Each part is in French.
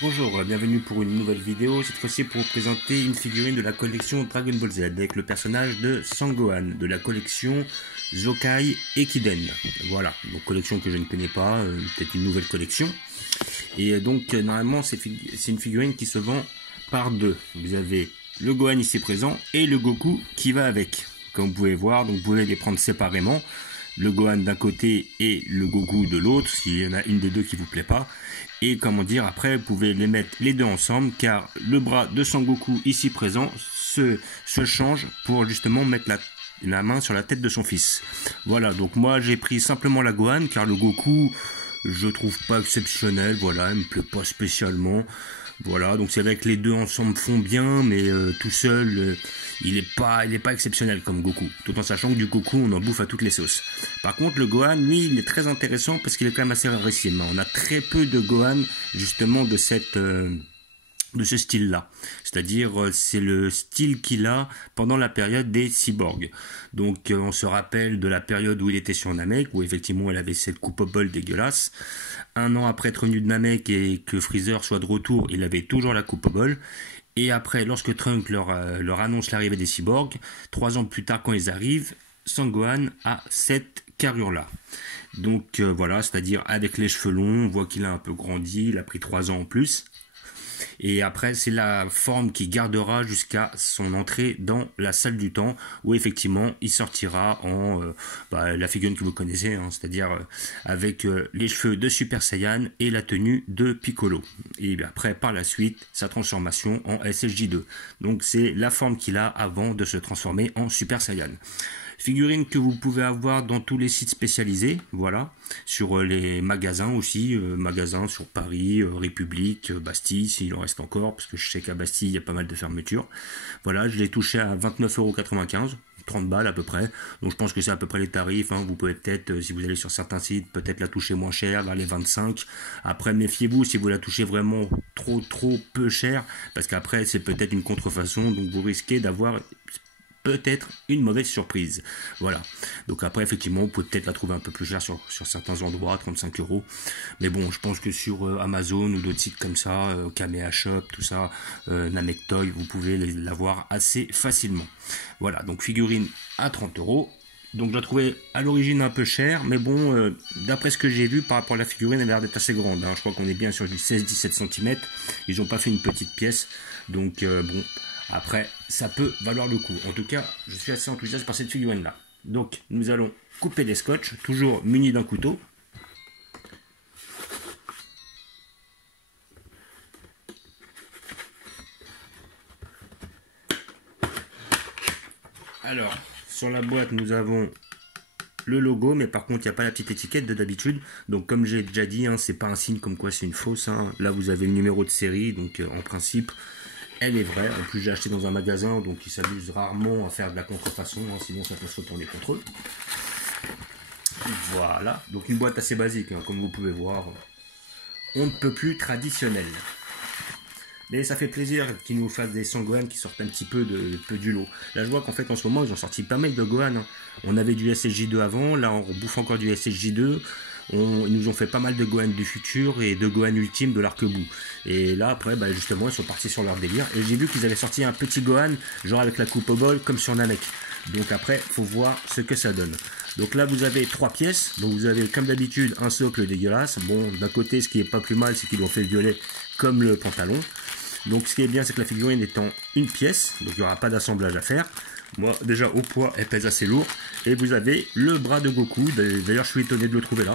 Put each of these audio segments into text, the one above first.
Bonjour, bienvenue pour une nouvelle vidéo, cette fois-ci pour vous présenter une figurine de la collection Dragon Ball Z avec le personnage de Sangohan de la collection Zokai Ekiden. Voilà, donc collection que je ne connais pas, peut-être une nouvelle collection. Et donc normalement c'est une figurine qui se vend par deux. Vous avez le Gohan ici présent et le Goku qui va avec. Comme vous pouvez voir, donc vous pouvez les prendre séparément. Le Gohan d'un côté et le Goku de l'autre, s'il y en a une des deux qui vous plaît pas. Et comment dire, après vous pouvez les mettre les deux ensemble, car le bras de Sangoku ici présent se change pour justement mettre la main sur la tête de son fils. Voilà, donc moi j'ai pris simplement la Gohan, car le Goku, je trouve pas exceptionnel, voilà, il me plaît pas spécialement. Voilà, donc c'est vrai que les deux ensemble font bien, mais tout seul, il est pas exceptionnel comme Goku. Tout en sachant que du Goku, on en bouffe à toutes les sauces. Par contre, le Gohan, lui, il est très intéressant parce qu'il est quand même assez rarissime. On a très peu de Gohan, justement, de ce style-là. C'est-à-dire, c'est le style qu'il a pendant la période des cyborgs. Donc, on se rappelle de la période où il était sur Namek, où effectivement, il avait cette coupe au bol dégueulasse. Un an après être revenu de Namek et que Freezer soit de retour, il avait toujours la coupe au bol. Et après, lorsque Trunks leur annonce l'arrivée des cyborgs, 3 ans plus tard quand ils arrivent, Sangohan a cette carrure-là. Donc voilà, c'est-à-dire avec les cheveux longs, on voit qu'il a un peu grandi, il a pris 3 ans en plus. Et après, c'est la forme qui gardera jusqu'à son entrée dans la salle du temps, où effectivement, il sortira en la figurine que vous connaissez, hein, c'est-à-dire avec les cheveux de Super Saiyan et la tenue de Piccolo. Et après, par la suite, sa transformation en SSJ2. Donc, c'est la forme qu'il a avant de se transformer en Super Saiyan. Figurine que vous pouvez avoir dans tous les sites spécialisés, voilà, sur les magasins aussi, magasins sur Paris, République, Bastille, s'il en reste encore, parce que je sais qu'à Bastille, il y a pas mal de fermetures. Voilà, je l'ai touché à 29,95 €, 30 balles à peu près, donc je pense que c'est à peu près les tarifs, hein. Vous pouvez peut-être, si vous allez sur certains sites, peut-être la toucher moins cher, vers les 25. Après, méfiez-vous si vous la touchez vraiment trop peu cher, parce qu'après, c'est peut-être une contrefaçon, donc vous risquez d'avoir peut-être une mauvaise surprise. Voilà. Donc après, effectivement, vous pouvez peut-être la trouver un peu plus cher sur certains endroits, 35 €. Mais bon, je pense que sur Amazon ou d'autres sites comme ça, Kamea Shop, tout ça, Namek Toy, vous pouvez l'avoir assez facilement. Voilà, donc figurine à 30 €. Donc je la trouvais à l'origine un peu chère, mais bon, d'après ce que j'ai vu par rapport à la figurine, elle a l'air d'être assez grande, hein. Je crois qu'on est bien sur du 16-17 cm. Ils n'ont pas fait une petite pièce, donc bon... Après, ça peut valoir le coup. En tout cas, je suis assez enthousiaste par cette figurine-là. Donc, nous allons couper des scotch, toujours munis d'un couteau. Alors, sur la boîte, nous avons le logo, mais par contre, il n'y a pas la petite étiquette de d'habitude. Donc, comme j'ai déjà dit, hein, c'est pas un signe comme quoi c'est une fausse, hein. Là, vous avez le numéro de série, donc en principe... Elle est vraie, en plus j'ai acheté dans un magasin, donc ils s'amusent rarement à faire de la contrefaçon, hein, sinon ça peut se retourner contre eux. Voilà, donc une boîte assez basique, hein, comme vous pouvez voir, on ne peut plus traditionnel. Mais ça fait plaisir qu'ils nous fassent des Sangohan qui sortent un petit peu du lot. Là je vois qu'en fait en ce moment ils ont sorti pas mal de Gohan, hein. On avait du SSJ2 avant, là on bouffe encore du SSJ2. Ils nous ont fait pas mal de Gohan du futur et de Gohan ultime de l'arc-bout. Et là, après, justement, ils sont partis sur leur délire. Et j'ai vu qu'ils avaient sorti un petit Gohan, genre avec la coupe au bol, comme sur Namek. Donc après, faut voir ce que ça donne. Donc là, vous avez 3 pièces. Donc vous avez, comme d'habitude, un socle dégueulasse. Bon, d'un côté, ce qui est pas plus mal, c'est qu'ils l'ont fait violet comme le pantalon. Donc ce qui est bien, c'est que la figurine est en une pièce. Donc il n'y aura pas d'assemblage à faire. Moi, déjà, au poids, elle pèse assez lourd. Et vous avez le bras de Goku. D'ailleurs, je suis étonné de le trouver là.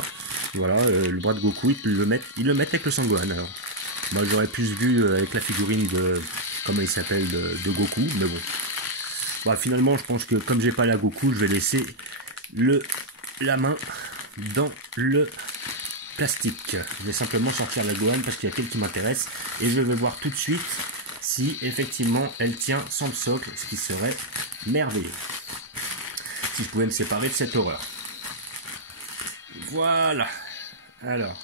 Voilà, le bras de Goku, ils le mettent avec le Sangohan. Alors, moi, j'aurais plus vu avec la figurine de... Comment il s'appelle de Goku, mais bon. Bon, finalement, je pense que comme j'ai pas la Goku, je vais laisser la main dans le plastique. Je vais simplement sortir la Gohan parce qu'il y a quelqu'un qui m'intéresse. Et je vais voir tout de suite si effectivement elle tient sans le socle, ce qui serait merveilleux. Si je pouvais me séparer de cette horreur. Voilà. Alors,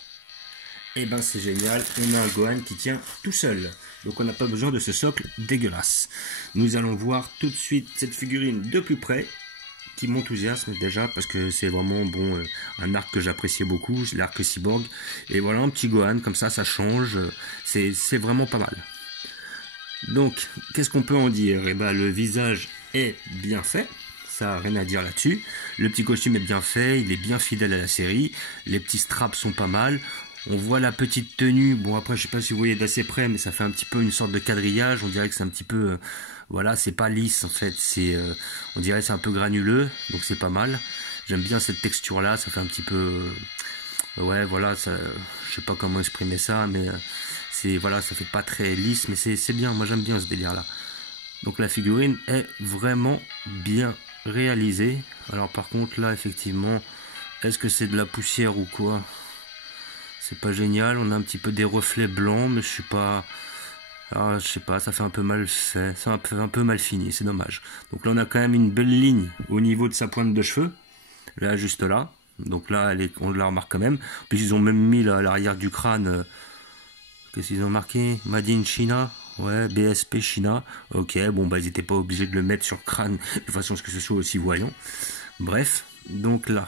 et ben c'est génial, on a un Gohan qui tient tout seul. Donc on n'a pas besoin de ce socle dégueulasse. Nous allons voir tout de suite cette figurine de plus près. qui m'enthousiasme déjà parce que c'est vraiment bon un arc que j'appréciais beaucoup, l'arc cyborg. Et voilà, un petit Gohan comme ça change, c'est vraiment pas mal. Donc, qu'est-ce qu'on peut en dire? Eh ben, le visage est bien fait, ça rien à dire là-dessus. Le petit costume est bien fait, il est bien fidèle à la série. Les petits straps sont pas mal. On voit la petite tenue, bon après je sais pas si vous voyez d'assez près, mais ça fait un petit peu une sorte de quadrillage, on dirait que c'est un petit peu, voilà, c'est pas lisse en fait, c'est, on dirait que c'est un peu granuleux, donc c'est pas mal. J'aime bien cette texture là, ça fait un petit peu, ouais voilà, ça, je sais pas comment exprimer ça, mais c'est, voilà, ça fait pas très lisse, mais c'est bien, moi j'aime bien ce délire là. Donc la figurine est vraiment bien réalisée. Alors par contre là effectivement, est-ce que c'est de la poussière ou quoi? C'est pas génial, on a un petit peu des reflets blancs, mais je suis pas... Alors, je sais pas, ça fait un peu mal fait, c'est un peu mal fini, c'est dommage. Donc là on a quand même une belle ligne au niveau de sa pointe de cheveux, là juste là. Donc là on la remarque quand même. Puis ils ont même mis là, à l'arrière du crâne, qu'est-ce qu'ils ont marqué? Made in China. Ouais, BSP China. Ok, bon bah ils étaient pas obligés de le mettre sur le crâne de façon à ce que ce soit aussi voyant. Bref, donc là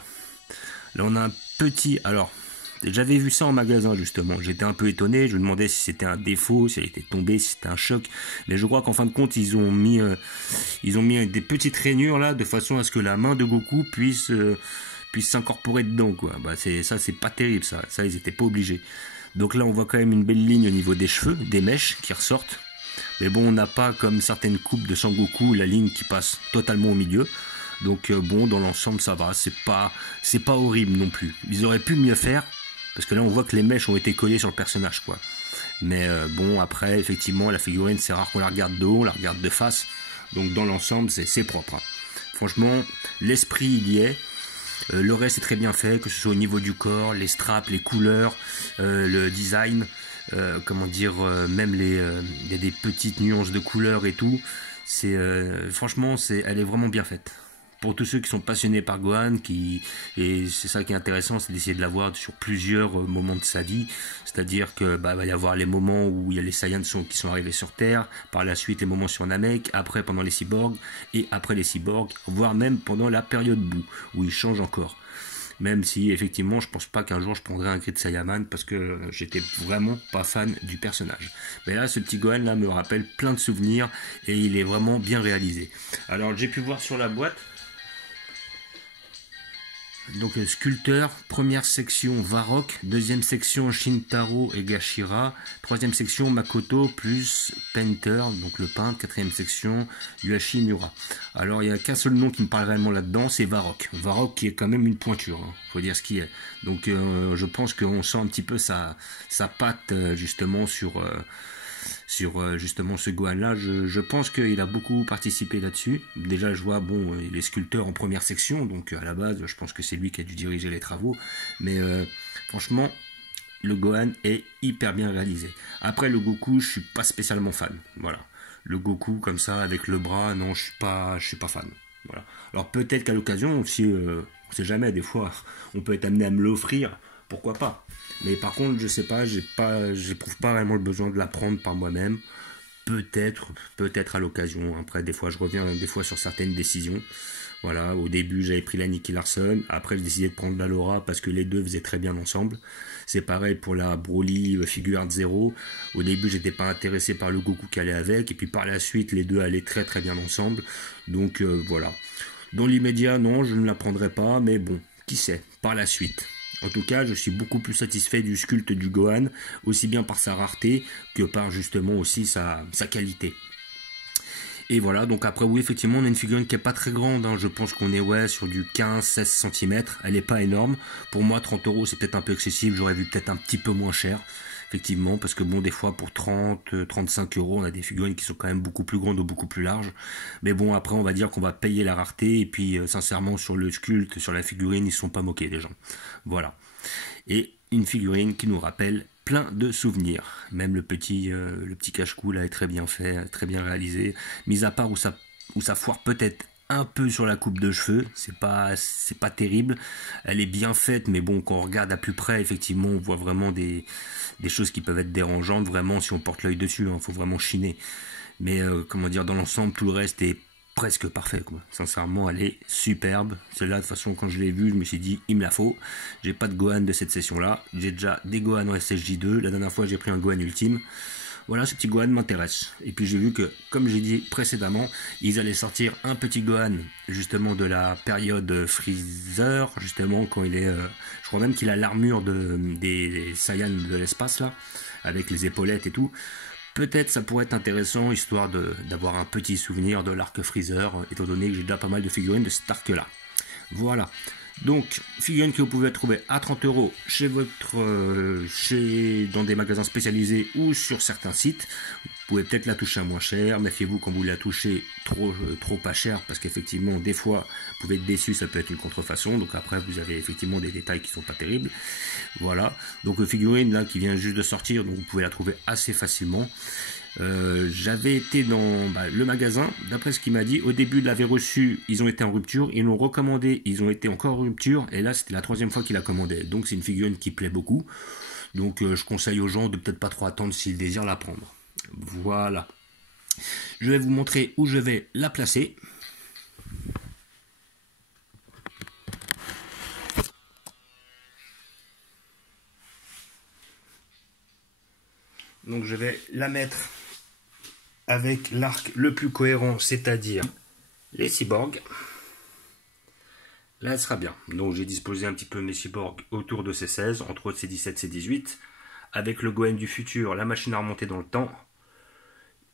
on a un petit... Alors... J'avais vu ça en magasin justement, j'étais un peu étonné, je me demandais si c'était un défaut, si elle était tombée, si c'était un choc, mais je crois qu'en fin de compte ils ont mis des petites rainures là, de façon à ce que la main de Goku puisse s'incorporer dedans quoi. Bah ça c'est pas terrible ça ils étaient pas obligés. Donc là on voit quand même une belle ligne au niveau des cheveux, des mèches qui ressortent, mais bon on n'a pas comme certaines coupes de Sangoku la ligne qui passe totalement au milieu. Donc bon dans l'ensemble ça va, c'est pas horrible non plus. Ils auraient pu mieux faire. Parce que là, on voit que les mèches ont été collées sur le personnage, quoi. Mais bon, après, effectivement, la figurine, c'est rare qu'on la regarde de haut, on la regarde de face. Donc, dans l'ensemble, c'est propre. Hein. Franchement, l'esprit, il y est. Le reste est très bien fait, que ce soit au niveau du corps, les straps, les couleurs, le design, comment dire, même il y a des petites nuances de couleurs et tout. Franchement, elle est vraiment bien faite. Pour tous ceux qui sont passionnés par Gohan, et c'est ça qui est intéressant, c'est d'essayer de la voir sur plusieurs moments de sa vie. C'est-à-dire que va y avoir les moments où il y a les Saiyans qui sont arrivés sur Terre, par la suite les moments sur Namek, après pendant les cyborgs, et après les cyborgs, voire même pendant la période Buu, où il change encore. Même si effectivement je pense pas qu'un jour je prendrai un Grid Saiyaman parce que j'étais vraiment pas fan du personnage. Mais là ce petit Gohan là me rappelle plein de souvenirs et il est vraiment bien réalisé. Alors j'ai pu voir sur la boîte. Donc sculpteur, première section Varrock, deuxième section Shintaro et Gashira, troisième section Makoto plus Painter, donc le peintre, quatrième section Yuashi Miura. Alors il n'y a qu'un seul nom qui me parle réellement là-dedans, c'est Varrock. Varrock qui est quand même une pointure, hein, faut dire ce qui est. Donc je pense qu'on sent un petit peu sa patte justement sur justement ce Gohan là, je pense qu'il a beaucoup participé là-dessus. Déjà je vois bon il est sculpteur en première section, donc à la base je pense que c'est lui qui a dû diriger les travaux, mais franchement le Gohan est hyper bien réalisé. Après le Goku je suis pas spécialement fan, voilà. Le Goku comme ça avec le bras, non je suis pas fan, voilà. Alors peut-être qu'à l'occasion si on sait jamais, des fois on peut être amené à me l'offrir, pourquoi pas. Mais par contre, je sais pas, j'éprouve pas vraiment le besoin de la prendre par moi-même. Peut-être à l'occasion. Après, des fois, je reviens sur certaines décisions. Voilà, au début, j'avais pris la Nicky Larson. Après, j'ai décidé de prendre la Laura parce que les deux faisaient très bien ensemble. C'est pareil pour la Broly Figure Art Zero. Au début, j'étais pas intéressé par le Goku qui allait avec. Et puis par la suite, les deux allaient très très bien ensemble. Donc voilà. Dans l'immédiat, non, je ne la prendrai pas. Mais bon, qui sait, par la suite. En tout cas, je suis beaucoup plus satisfait du sculpte du Gohan, aussi bien par sa rareté que par justement aussi sa qualité. Et voilà, donc après oui, effectivement, on a une figurine qui est pas très grande, hein. Je pense qu'on est sur du 15-16 cm, elle est pas énorme. Pour moi, 30 € c'est peut-être un peu excessif, j'aurais vu peut-être un petit peu moins cher. Effectivement, parce que bon, des fois pour 30-35 €, on a des figurines qui sont quand même beaucoup plus grandes ou beaucoup plus larges. Mais bon, après, on va dire qu'on va payer la rareté. Et puis, sincèrement, sur le sculpte, sur la figurine, ils ne sont pas moqués, les gens. Voilà. Et une figurine qui nous rappelle plein de souvenirs. Même le petit cache-cou là est très bien fait, très bien réalisé. Mis à part où ça foire peut-être un peu sur la coupe de cheveux, c'est pas terrible. Elle est bien faite, mais bon, quand on regarde à plus près, effectivement, on voit vraiment des choses qui peuvent être dérangeantes, vraiment, si on porte l'œil dessus, hein, faut vraiment chiner. Mais comment dire, dans l'ensemble, tout le reste est presque parfait, quoi. Sincèrement, elle est superbe. Celle-là, de toute façon, quand je l'ai vue, je me suis dit, il me la faut. J'ai pas de Gohan de cette session-là. J'ai déjà des Gohan en SSJ2. La dernière fois, j'ai pris un Gohan ultime. Voilà, ce petit Gohan m'intéresse. Et puis j'ai vu que, comme j'ai dit précédemment, ils allaient sortir un petit Gohan, justement, de la période Freezer, justement, quand il est... je crois même qu'il a l'armure des Saiyans de l'espace, là, avec les épaulettes et tout. Peut-être ça pourrait être intéressant, histoire d'avoir un petit souvenir de l'arc Freezer, étant donné que j'ai déjà pas mal de figurines de cet arc-là. Voilà. Donc, figurines que vous pouvez trouver à 30 € chez dans des magasins spécialisés ou sur certains sites. Vous pouvez peut-être la toucher à moins cher. Méfiez-vous quand vous la touchez trop pas cher, parce qu'effectivement, des fois, vous pouvez être déçu, ça peut être une contrefaçon. Donc après, vous avez effectivement des détails qui sont pas terribles. Voilà. Donc, figurine là qui vient juste de sortir, donc vous pouvez la trouver assez facilement. J'avais été dans le magasin, d'après ce qu'il m'a dit, au début de l'avait reçu, ils ont été en rupture, ils l'ont recommandé, ils ont été encore en rupture, et là c'était la 3e fois qu'il la commandait, donc c'est une figurine qui plaît beaucoup, donc je conseille aux gens de peut-être pas trop attendre s'ils désirent la prendre. Voilà, je vais vous montrer où je vais la placer. Donc je vais la mettre avec l'arc le plus cohérent, c'est-à-dire les cyborgs. Là, elle sera bien. Donc, j'ai disposé un petit peu mes cyborgs autour de ces 16, entre autres ces 17, ces 18, avec le Gohan du futur, la machine à remonter dans le temps,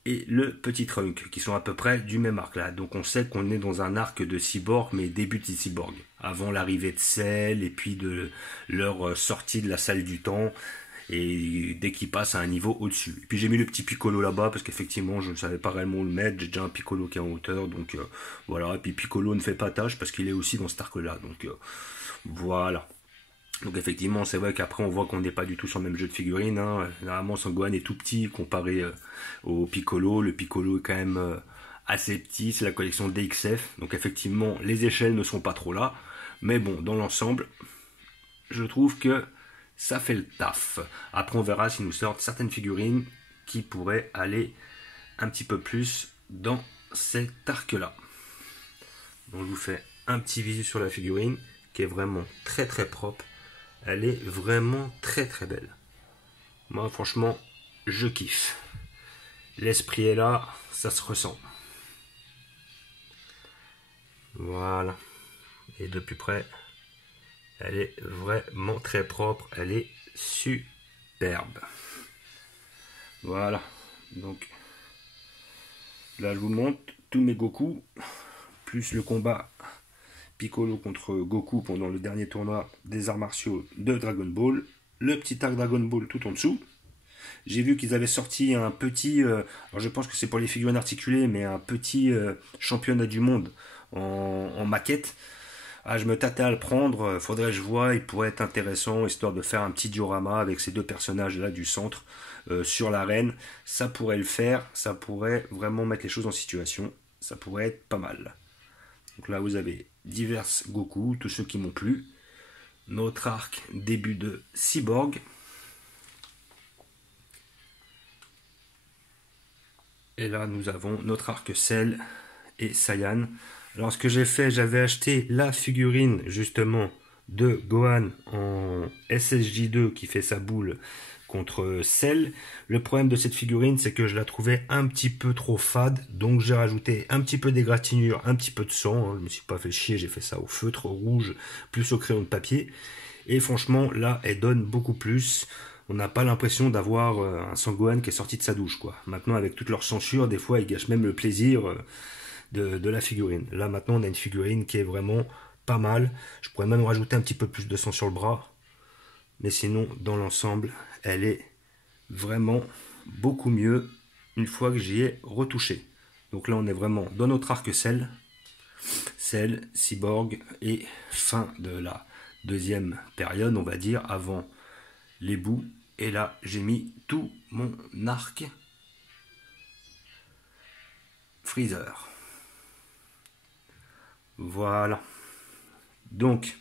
et le petit Trunk, qui sont à peu près du même arc là. Donc, on sait qu'on est dans un arc de cyborg, mais début de cyborg, avant l'arrivée de Cell, et puis de leur sortie de la salle du temps, et dès qu'il passe à un niveau au-dessus. Et puis j'ai mis le petit Piccolo là-bas parce qu'effectivement je ne savais pas réellement où le mettre, j'ai déjà un Piccolo qui est en hauteur, donc voilà. Et puis Piccolo ne fait pas tâche parce qu'il est aussi dans cet arc-là, donc voilà. Donc effectivement c'est vrai qu'après on voit qu'on n'est pas du tout sur le même jeu de figurines, hein. Normalement Son Gohan est tout petit comparé au Piccolo. Le Piccolo est quand même assez petit, c'est la collection DXF, donc effectivement les échelles ne sont pas trop là, mais bon, dans l'ensemble je trouve que ça fait le taf. Après, on verra s'ils nous sortent certaines figurines qui pourraient aller un petit peu plus dans cet arc-là. Donc, je vous fais un petit visu sur la figurine qui est vraiment très très propre. Elle est vraiment très très belle. Moi, franchement, je kiffe. L'esprit est là, ça se ressent. Voilà. Et de plus près, elle est vraiment très propre, elle est superbe. Voilà, donc là je vous montre tous mes Goku, plus le combat Piccolo contre Goku pendant le dernier tournoi des arts martiaux de Dragon Ball, le petit arc Dragon Ball tout en dessous. J'ai vu qu'ils avaient sorti un petit, alors je pense que c'est pour les figurines articulées, mais un petit championnat du monde en maquette. Ah, je me tâtais à le prendre, faudrait que je vois, il pourrait être intéressant, histoire de faire un petit diorama avec ces deux personnages là du centre sur l'arène. Ça pourrait le faire, ça pourrait vraiment mettre les choses en situation, ça pourrait être pas mal. Donc là vous avez divers Goku, tous ceux qui m'ont plu. Notre arc début de Cyborg. Et là nous avons notre arc Cell et Saiyan. Alors ce que j'ai fait, j'avais acheté la figurine justement de Gohan en SSJ2 qui fait sa boule contre Cell. Le problème de cette figurine, c'est que je la trouvais un petit peu trop fade, donc j'ai rajouté un petit peu d'égratignure, un petit peu de sang, hein. Je me suis pas fait chier, j'ai fait ça au feutre rouge plus au crayon de papier, et franchement là elle donne beaucoup plus. On n'a pas l'impression d'avoir un Son Gohan qui est sorti de sa douche, quoi. Maintenant avec toute leur censure, des fois ils gâchent même le plaisir de la figurine. Là maintenant on a une figurine qui est vraiment pas mal. Je pourrais même rajouter un petit peu plus de sang sur le bras, mais sinon dans l'ensemble elle est vraiment beaucoup mieux une fois que j'y ai retouché. Donc là on est vraiment dans notre arc Cell, Cyborg, et fin de la deuxième période, on va dire, avant les bouts. Et là j'ai mis tout mon arc Freezer. Voilà. Donc,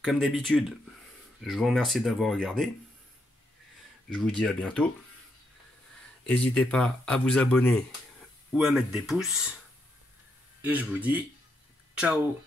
comme d'habitude, je vous remercie d'avoir regardé. Je vous dis à bientôt. N'hésitez pas à vous abonner ou à mettre des pouces. et je vous dis ciao.